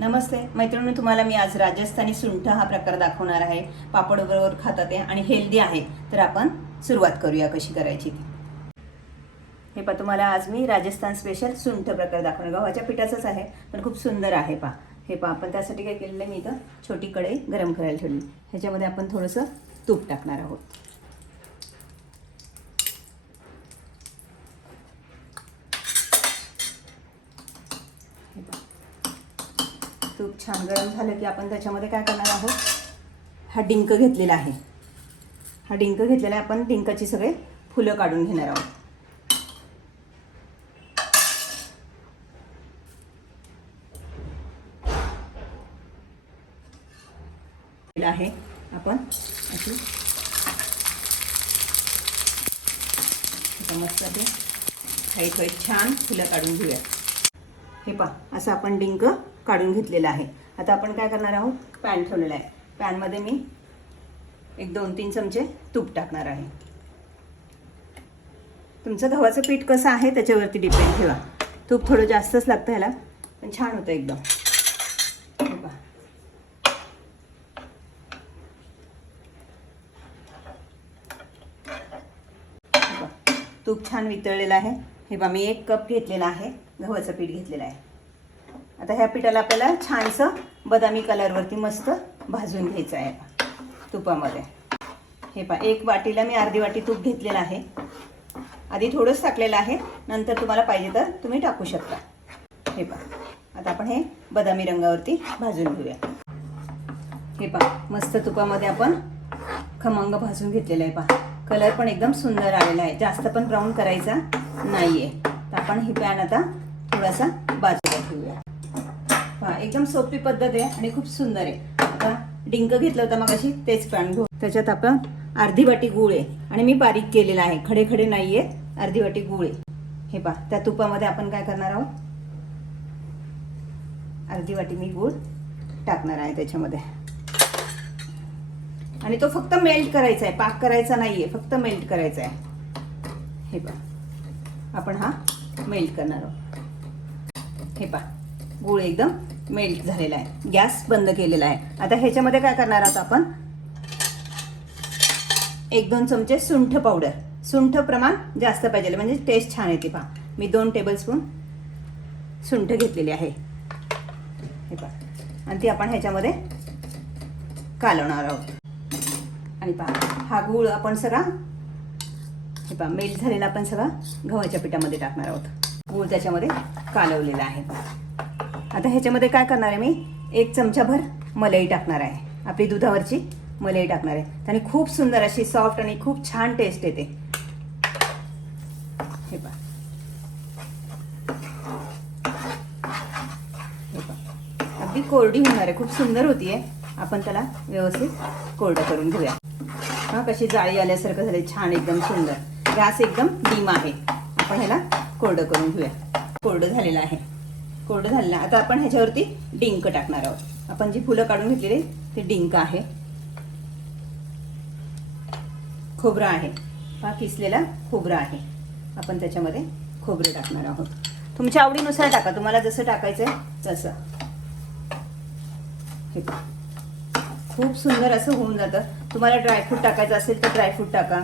नमस्ते मैत्रिणी, तुम्हाला मी आज राजस्थानी सुंठ हा प्रकार दाखवणार आहे। पापड बरोबर खातात आहे आणि हेल्दी आहे। तर आपण सुरुवात करूया कशी करायची ती। हे पहा, तुम्हाला आज मी राजस्थान स्पेशल सुंठ प्रकार दाखवणार। गव्हाच्या पिठाचाच आहे पण खूप सुंदर आहे। पहा हे पहा, आपण त्यासाठी काय केलेलं आहे, मी इथं छोटी कढई गरम करायला ठेवली। ह्याच्यामध्ये आपण थोडंसं तूप टाकणार आहोत। तूप छान गरम झालं की आपण त्याच्यामध्ये काय करणार आहोत, हा डिंक घेतलेला आहे। हा डिंक घेतलेला आहे, आपण डिंकाची सगळे फुलं काढून घेणार आहोत। आहे आपण अशी मस्त हाईट छान फुलं काढून घेऊया। हे पहा, असं आपण डिंक काढून घेतलेला आहे। आता आपण काय करणार आहोत, पॅन ठेवलेला आहे। पॅनमध्ये मी एक 2-3 चमचे तूप टाकणार आहे। तुमचं गव्हाचं पीठ कसं आहे त्याच्यावरती डिपेंड ठेवा। तूप थोडं जास्तच लागतं ह्याला, पण छान होतं एकदम। हे पहा, तूप छान वितळलेलं आहे। हे पहा, मी 1 कप घेतलेला आहे, गव्हाचं पीठ घेतलेलं आहे। आता ह्या पिठाला आपल्याला छानसं बदामी कलरवरती मस्त भाजून घ्यायचं आहे तुपामध्ये। हे पहा, 1 वाटीला मी अर्धी वाटी तूप घेतलेलं आहे। आधी थोडंच टाकलेलं आहे, नंतर तुम्हाला पाहिजे तर तुम्ही टाकू शकता। हे पहा, आता आपण हे बदामी रंगावरती भाजून घेऊया। हे पहा, मस्त तुपामध्ये आपण खमंग भाजून घेतलेलं आहे। पहा, कलर पण एकदम सुंदर आलेला आहे, जास्त पण ब्राऊन करायचा नाहीये। तर आपण ही पॅन आता थोडासा बाजूला ठेवूया। पहा, एकदम सोपी पद्धत आहे आणि खूप सुंदर आहे। आता डिंक घेतलं होतं मग अशी तेच पॅन घेऊ। त्याच्यात आपण अर्धी वाटी गूळ आहे आणि मी बारीक केलेला आहे, खडे खडे नाहीये, अर्धी वाटी गूळ आहे। हे पहा, त्या तुपामध्ये आपण काय करणार आहोत, अर्धी वाटी मी गूळ टाकणार आहे त्याच्यामध्ये। आणि तो फक्त मेल्ट करायचा आहे, पाक करायचा नाहीये, फक्त मेल्ट करायचा आहे। हे पहा, आपण हा मेल्ट करणार आहोत। हे पहा, गूळ एकदम मेल्ट झालेला आहे, गॅस बंद केलेला आहे। आता ह्याच्यामध्ये काय करणार आहोत आपण, 1-2 चमचे सुंठ पावडर। सुंठ प्रमाण जास्त पाहिजे म्हणजे टेस्ट छान येते। पहा, मी 2 टेबलस्पून सुंठ घेतलेली आहे। हे पहा, आणि ती आपण ह्याच्यामध्ये कालवणार आहोत। आणि पहा, हा गूळ आपण सगळा, हे पहा मेल्ट झालेला, आपण सगळा गव्हाच्या पिठामध्ये टाकणार आहोत। गूळ त्याच्यामध्ये कालवलेला आहे। आता ह्याच्यामध्ये काय करणार आहे, मी 1 चमचाभर मलाई टाकणार आहे, आपली दुधावरची मलाई टाकणार आहे। त्याने खूप सुंदर अशी सॉफ्ट आणि खूप छान टेस्ट येते। हे पहा, हे पहा, अगदी कोरडी होणार आहे, खूप सुंदर होतीये। आपण त्याला व्यवस्थित कोरडं करून घेऊया। हा, कशी जाळी आल्यासारखं झाले, छान एकदम सुंदर। गॅस एकदम डिम आहे, आपण ह्याला कोरडं करून घेऊया। कोरडं झालेलं आहे, कोरडं झालेलं आहे। आता आपण ह्याच्यावरती डिंक टाकणार आहोत। आपण जी फुलं काढून घेतलेली ते डिंक आहे, खोबरं आहे, हा किसलेला खोबरं आहे। आपण त्याच्यामध्ये खोबरं टाकणार आहोत। तुमच्या आवडीनुसार टाका, तुम्हाला जसं टाकायचंय तसं। हे पहा, खूप सुंदर असं होऊन जातं। तुम्हाला ड्रायफ्रूट टाकायचं असेल तर ड्रायफ्रूट टाका,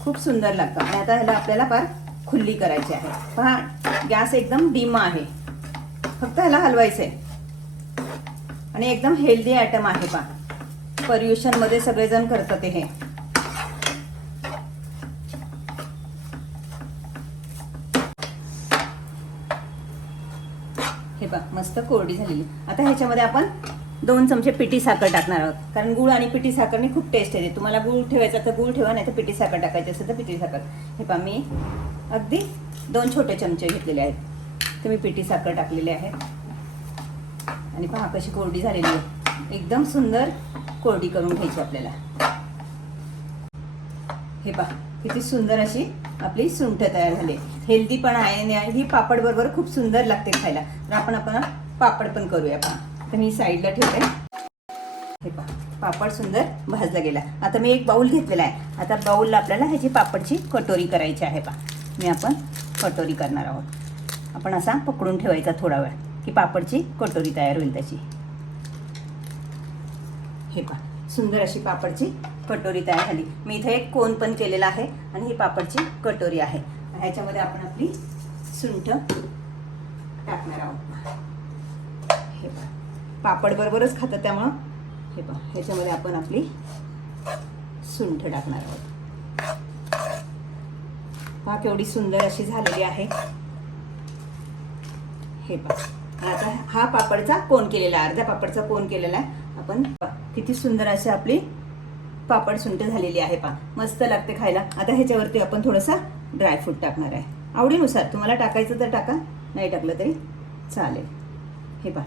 खूप सुंदर लागतं। आणि आता ह्याला आपल्याला फार खुल्ली करायची आहे। पहा, गॅस एकदम डिम आहे, फक्त ह्याला हलवायचं आहे। आणि एकदम हेल्दी आयटम आहे। पहा, पर्युषण मध्ये सगळेजण करतात हे। हे पहा, मस्त कोरडी झालेली। आता ह्याच्यामध्ये आपण 2 चमचे पिठी साखर टाकणार आहोत, कारण गूळ आणि पिठी साखरने खूप टेस्ट येते। तुम्हाला गूळ ठेवायचा तर गूळ ठेवा, नाही तर पिठी साखर टाकायची असेल तर पिठी साखर। हे पहा, मी अगदी 2 छोटे चमचे घेतलेले आहेत, तर मी पिठी साखर टाकलेले आहे। आणि पहा कशी कोरडी झालेली आहे, एकदम सुंदर कोरडी करून घ्यायची आपल्याला। हे पहा, किती सुंदर अशी आपली सुंठ तयार झाली। हेल्दी पण आहे आणि ही पापड बरोबर खूप सुंदर लागते खायला। तर आपण पापड पण करूया। पहा, तर मी साईडला ठेवते। हे पहा, पापड सुंदर भाजला गेला। आता मी 1 बाउल घेतलेला आहे। आता बाउलला आपल्याला ह्याची पापडची कटोरी करायची आहे। पहा, मी आपण कटोरी करणार आहोत। आपण असा पकडून ठेवायचा थोडा वेळ, की पापडची कटोरी तयार होईल त्याची. हे पहा, सुंदर अशी पापडची कटोरी तयार झाली. मी इथे एक कोन पण केलेला आहे आणि ही पापडची कटोरी आहे. ह्याच्यामध्ये आपण आपली सुंठ टाकणार आहोत. हे पहा, पापड बरोबरच खातं त्यामुळं हे पहा, ह्याच्यामध्ये आपण आपली सुंठ टाकणार आहोत. पहा केवढी सुंदर अशी झालेली आहे. हे पहा, आता हा पापडचा कोन केलेला, अर्ध्या पापडचा कोन केलेला आहे आपण. किती सुंदर अशी आपली पापड सुंठ झालेली आहे. पहा, मस्त लागते खायला. आता ह्याच्यावरती आपण थोडंसं ड्रायफ्रूट टाकणार आहे, आवडीनुसार. तुम्हाला टाकायचं तर टाका, नाही टाकलं तरी चालेल. हे पहा,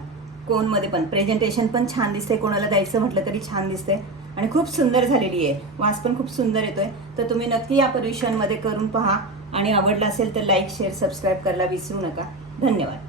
कोनमध्ये पण प्रेझेंटेशन पण छान दिसते, कोणाला द्यायचं म्हटलं तरी छान दिसते आणि खूप सुंदर झालेली आहे. वास पण खूप सुंदर येतोय. तर तुम्ही नक्की या परिवेशनमध्ये करून पहा आणि आवडलं असेल तर लाईक, शेअर, सबस्क्राईब करायला विसरू नका. धन्यवाद.